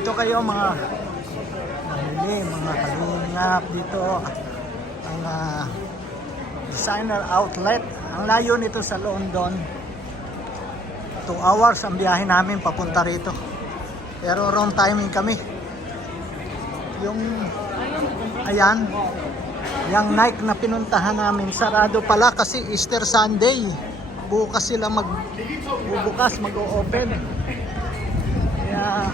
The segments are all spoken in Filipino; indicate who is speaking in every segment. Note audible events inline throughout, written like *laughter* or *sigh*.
Speaker 1: Dito kayo mga namili, mga kalingap dito. Ang ah, designer outlet. Ang layo nito sa London. 2 hours ang biyahe namin papunta rito. Pero wrong timing kami. Yung ayan, yung Nike na pinuntahan namin sarado pala kasi Easter Sunday. Bukas sila mag bubukas mag-o-open. Kaya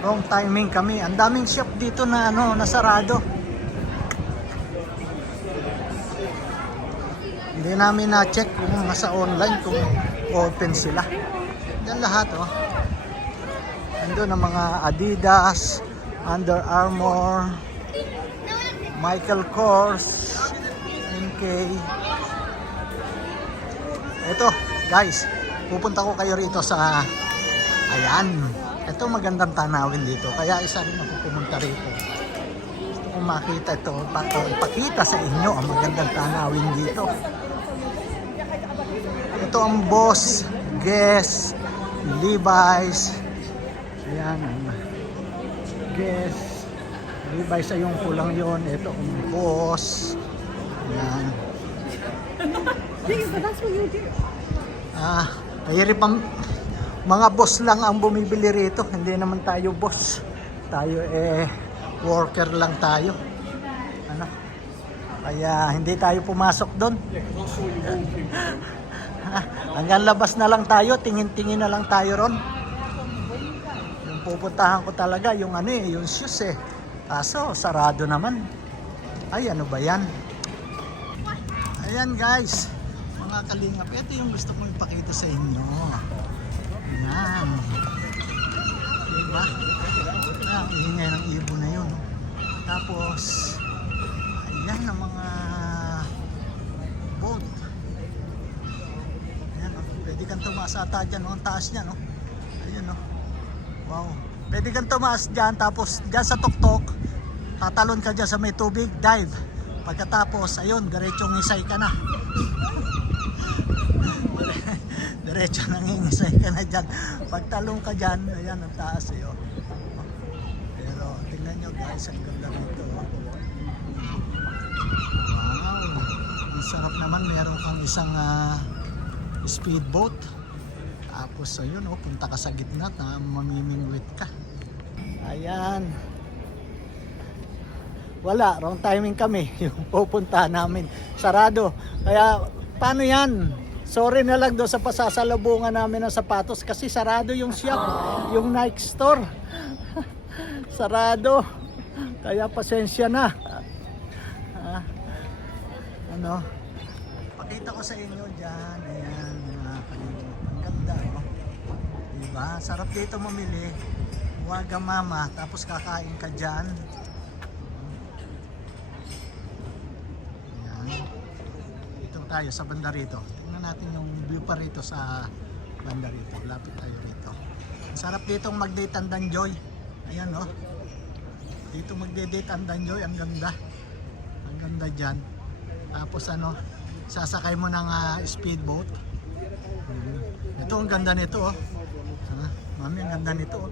Speaker 1: wrong timing kami. Ang daming shop dito na ano, nasarado. Hindi namin na-check kung nasa online kung open sila. Yan lahat oh. Nandun ang mga Adidas, Under Armour, Michael Kors, MK. Ito, guys, pupunta ko kayo rito sa Ayan. Ito magandang tanawin dito. Kaya isa rin ako pumunta rito. Gusto kong makita ito. Pato, ipakita sa inyo ang magandang tanawin dito. Ito ang Boss, Guess, Levi's. Ayan. Guess. Levi's ay yung kulang yon. Ito ang Boss. Ayan.
Speaker 2: Yes, but that's what you do.
Speaker 1: Ah, kahiri pang mga boss lang ang bumibili rito. Hindi naman tayo boss. Tayo eh worker lang tayo. Ano? Kaya hindi tayo pumasok doon. *laughs* Hanggang labas na lang tayo, tingin-tingin na lang tayo ron. Yung pupuntahan ko talaga, yung ano eh, yung shoes eh. Kaso, sarado naman. Ay, ano ba yan? Ayan guys, mga kalingap, ito yung gusto kong ipakita sa inyo. Ayan. Diba? Ah, ingay ng ibon na yun. Tapos, ayan ang mga boat. Ayan, oh. pwede kang tumaas ata dyan, oh. ang taas niya, no? Ayun, no? Wow. Pwede kang tumaas dyan, tapos dyan sa tuktok, tatalon ka dyan sa may tubig, dive. Pagkatapos, ayun, diretsong isay ka na. Diretso nangingisay ka na dyan. Pagtalong ka dyan, ayan ang taas eh. Oh. Pero tingnan nyo guys, ang ganda nito. oh. Wow. Ang sarap naman, meron kang isang ah, speedboat. Tapos ayun, oh, punta ka sa gitna na mamimingwit ka. Ayan. Wala, wrong timing kami. *laughs* Yung pupunta namin. Sarado. Kaya, paano yan? Sorry na lang doon sa pasasalubungan namin ng sapatos kasi sarado yung shop, yung Nike store. *laughs* sarado. Kaya pasensya na. Ah, ano? Pakita ko sa inyo dyan. Ayan, mga kalingap. Ang ganda, oh. Diba? Sarap dito mamili. Huwaga mama, tapos kakain ka dyan. Ayan. Dito tayo sa banda rito. Tingnan natin yung view pa rito sa banda rito. Lapit tayo rito. Sarap ditong mag-date ang Danjoy. Ayan oh. Dito magde-date ang Danjoy. Ang ganda. Ang ganda dyan. Tapos ano, sasakay mo ng ah, speedboat. Ito ang ganda nito oh. Ah, mami, ang ganda nito oh.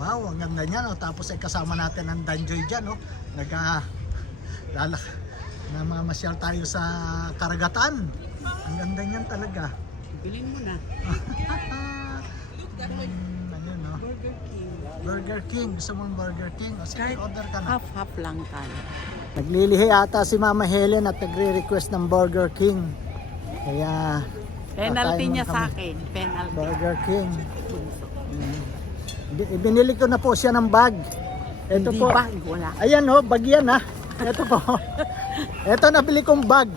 Speaker 1: Wow, ang ganda niya no. Tapos ay kasama natin ang Danjoy dyan oh. Naga *laughs* lalak namamasyal tayo sa karagatan. Ang ganda niyan talaga.
Speaker 2: Bilhin mo na. *laughs*
Speaker 1: Hmm, ano no?
Speaker 2: Burger King.
Speaker 1: Burger King. Gusto mong Burger King? O sige, order ka na.
Speaker 2: half-half lang tayo.
Speaker 1: Naglilihi ata si Mama Helen at nagre-request ng Burger King. Kaya
Speaker 2: Penalty niya sa akin. Penalty.
Speaker 1: Burger King. Mm. Bi- Binili ko na po siya ng bag. Ito
Speaker 2: Hindi
Speaker 1: po.
Speaker 2: ba? Wala.
Speaker 1: Ayan oh, bag yan ha. Ito po. *laughs* Ito nabili kong bag.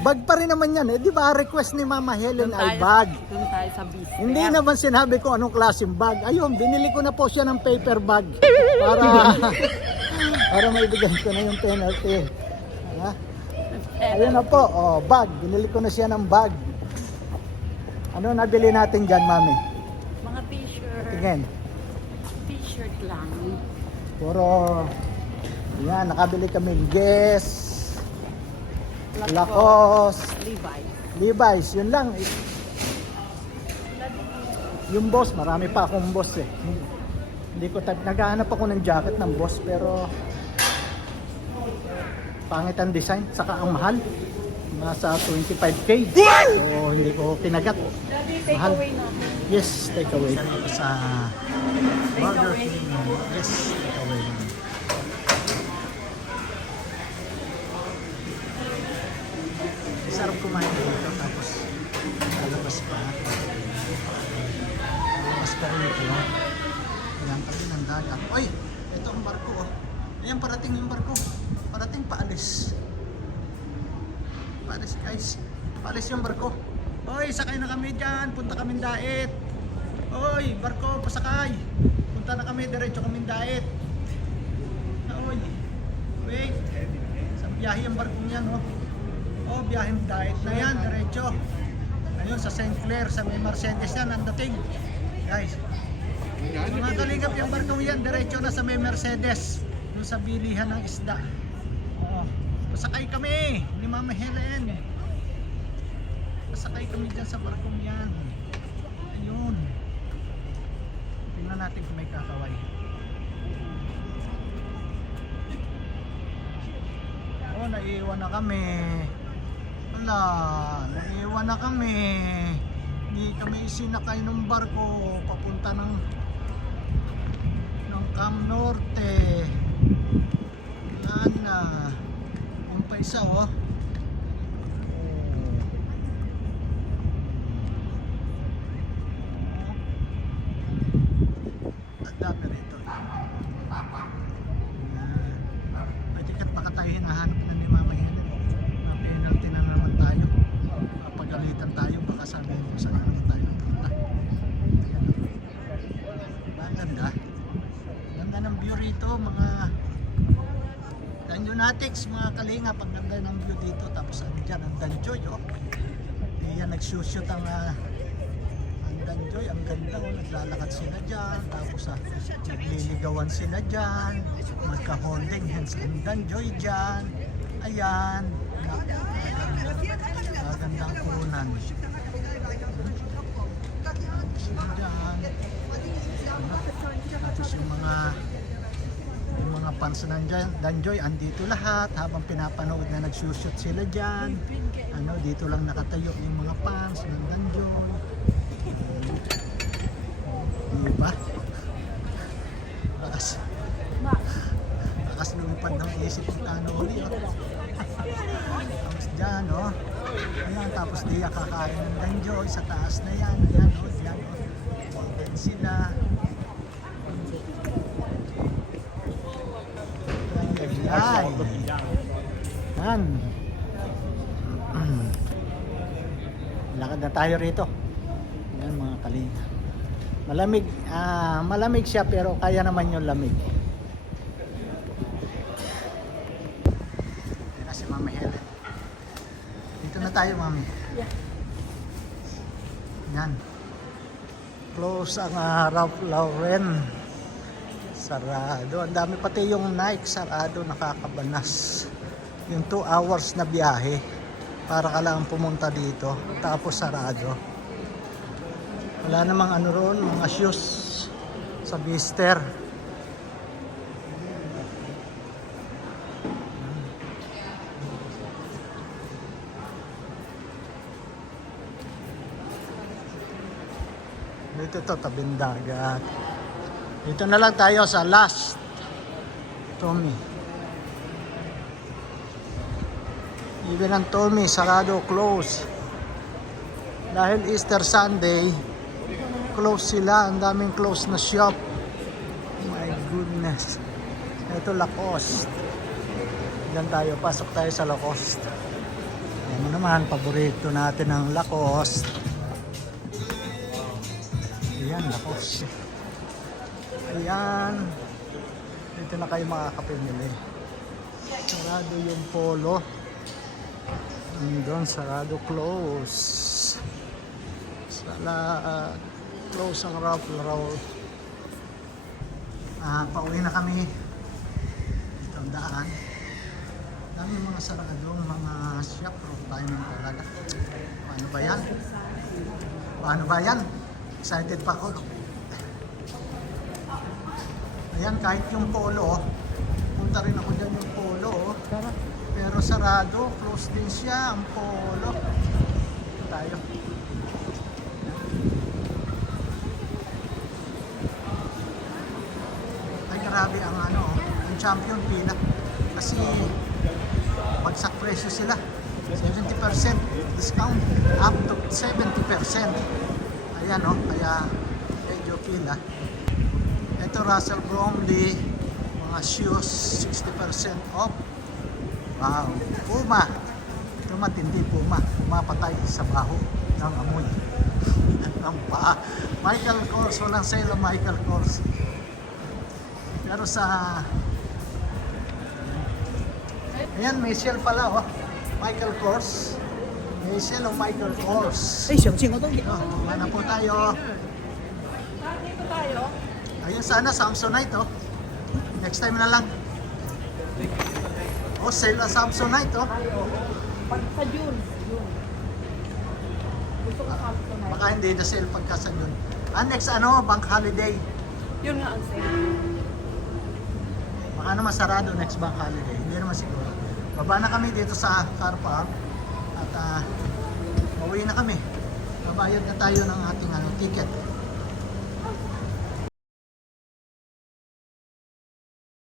Speaker 1: Bag pa rin naman yan eh. Di ba request ni Mama Helen ay bag?
Speaker 2: Doon tayo sa beach.
Speaker 1: Hindi naman sinabi ko anong klaseng bag. Ayun, binili ko na po siya ng paper bag. Para *laughs* para maibigay ko na yung penalty. Ha? Ayun na po, oh, bag. Binili ko na siya ng bag. Ano nabili natin dyan, Mami?
Speaker 2: Mga t-shirt.
Speaker 1: Tingin.
Speaker 2: T-shirt lang.
Speaker 1: Puro, yan, nakabili kami Guess, Lacoste,
Speaker 2: Levi.
Speaker 1: Levi's, yun lang. Yung boss, marami pa akong boss eh. Hindi ko type. Naghahanap ako ng jacket ng boss pero pangit ang design saka ang mahal. Nasa 25k. So hindi ko kinagat. Mahal.
Speaker 2: away na.
Speaker 1: Yes, take away. Sa Burger King. Yes, take away. Sarap kumain dito tapos lalabas pa. Lalabas pa rin ito. Yan tabi ng dagat. Oy! Ito ang barko. Oh. Ayan, parating yung barko. Parating paalis. Paalis guys. Paalis yung barko. Oy, sakay na kami dyan. Punta kami daet. Oy, barko, pasakay. Punta na kami, diretso kami daet. Oy, wait. Sa biyahe yung barko niyan, oh. Oh, biyahe daet na yan, diretso. Ayun, sa St. Clair, sa may Mercedes yan, ang dating. Guys, mga kalingap yung barko yan, diretso na sa may Mercedes. Yung sa bilihan ng isda. Oh, pasakay kami ni Mama Helen. Pasakay kami dyan sa barkong yan. Ayun. Tingnan natin kung may kakaway. Oh, naiiwan na kami. Wala, naiiwan na kami. Hindi kami isinakay ng barko papunta ng ng Cam Norte. Yan na. Yung pa isa oh. Oh. Ang dami rito. Yan. Pwede ka't baka tayo hinahanap na ni Mama Helen. Ma-penalty na naman tayo. Mapagalitan tayo. Baka sabihin mo saan naman tayo punta. Diba? Ang ganda. Ganda ng view rito. Mga Danjonatics, mga kalingap. Ang ganda ng view dito. Tapos ano dyan, ang Danjoy. Oh. Iyan nagsushoot ang ah, ang Danjoy, ang ganda oh, naglalakad sila dyan, tapos ah, nagliligawan sila dyan, magka-holding hands ang Danjoy dyan, ayan, maganda ang punan. Sila dyan, tapos yung mga mga fans ng Danjoy, andito lahat habang pinapanood na nagsushoot sila dyan. Ano, dito lang nakatayo yung mga fans ng Danjoy. Diba? Lakas. Lakas lumipad ng isip ng tanoli. Oh. Tapos dyan, oh. Ayan, tapos di kakain ng Danjoy sa taas na yan. Ayan, oh. Dyan, oh. Ayan sila. Ay. Yan. Lakad na tayo rito. Yan mga kalinga. Malamig, ah, malamig siya pero kaya naman yung lamig. Yan na si Mami Helen. Dito na tayo, Mami.
Speaker 2: Yeah.
Speaker 1: Yan. Close ang uh, Ralph Lauren. Sarado. Ang dami pati yung Nike sarado nakakabanas. Yung 2 hours na biyahe para ka lang pumunta dito tapos sarado. Wala namang ano roon, mga shoes sa Bister. Dito to, tabing dagat. Dito na lang tayo sa last. Tommy. Even ang Tommy, sarado, close. Dahil Easter Sunday, close sila. Ang daming close na shop. My goodness. Ito Lacoste. Diyan tayo, pasok tayo sa Lacoste. Yan mo naman, paborito natin ang Lacoste. Ayan, Lacoste. Ayan. Dito na kayo makakapimili. Sarado yung polo. Doon, sarado close. Sala, close ang Ralph Lauren. Ah, pauwi na kami. Ito ang daan. Dami mga saradong mga shop. Rock timing talaga. Paano ba yan? Paano ba yan? Excited pa ako. Ayan, kahit yung polo, oh. punta rin ako dyan yung polo. oh. Pero sarado, close din siya ang polo. Tayo. Ay grabe ang ano, ang champion pila. Kasi bagsak presyo sila. 70% discount up to 70%. Ayan oh, kaya medyo pila. Ito Russell Bromley, mga shoes, 60% off. Wow, Puma. Ito matindi Puma. Pumapatay sa baho ng amoy. *laughs* ng paa. Michael Kors, walang sale Michael Kors. Pero sa... Ayan, may sale pala, oh. Michael Kors. May sale o Michael Kors.
Speaker 3: Ay, siyang singo to.
Speaker 1: Oh, na po tayo.
Speaker 2: Bakit tayo?
Speaker 1: Ayun sana, Samsonite, oh. Next time na lang. Oh, sale ang Samsonite, oh.
Speaker 2: Pag sa June. June. Gusto ko na.
Speaker 1: Baka hindi na sale pagka sa yun. Ah, next ano, bank holiday.
Speaker 2: Yun nga ang sale.
Speaker 1: Baka naman sarado next bank holiday. Hindi naman siguro. Baba na kami dito sa car park. At ah, pauwi na kami. Babayad na tayo ng ating ano, ticket.